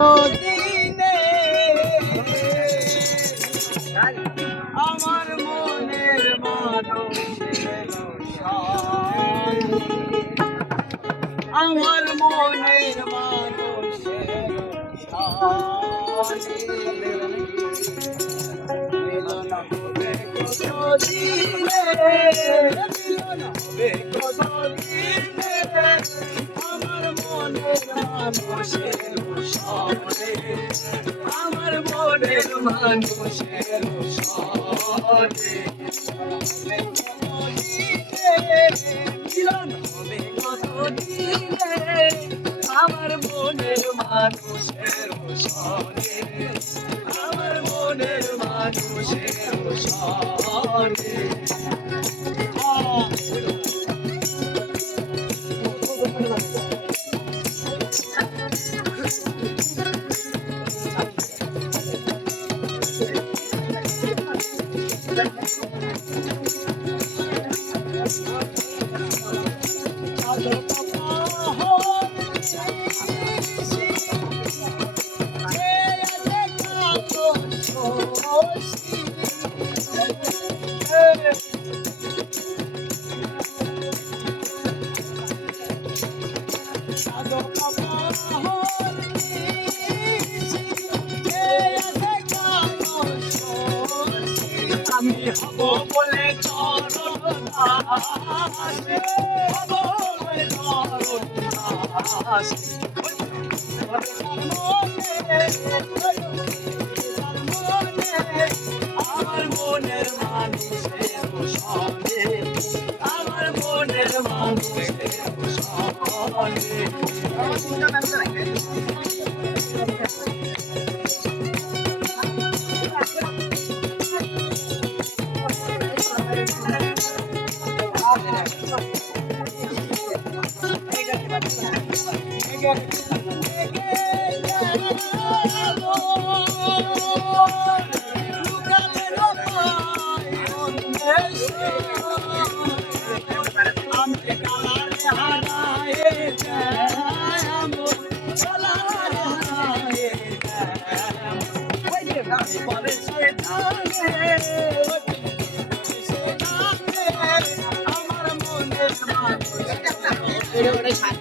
দিনে আমার মনের মানুষের আমার মনের মানুষের মিলন হবে কতদিনে মিলন হবে কতদিনে আমার মনের মানুষের সনে আমার মনের মানুষের সনে মিলন হবে কতদিনে আমার মনের মানুষের সনে আমার মনের মানুষের সনে আমি হব বলে চরণ দাসে হব বলে চরণ দাসে আমার মনের মানুষের সঙ্গে আমার মনের মানুষের সঙ্গে আমার মনের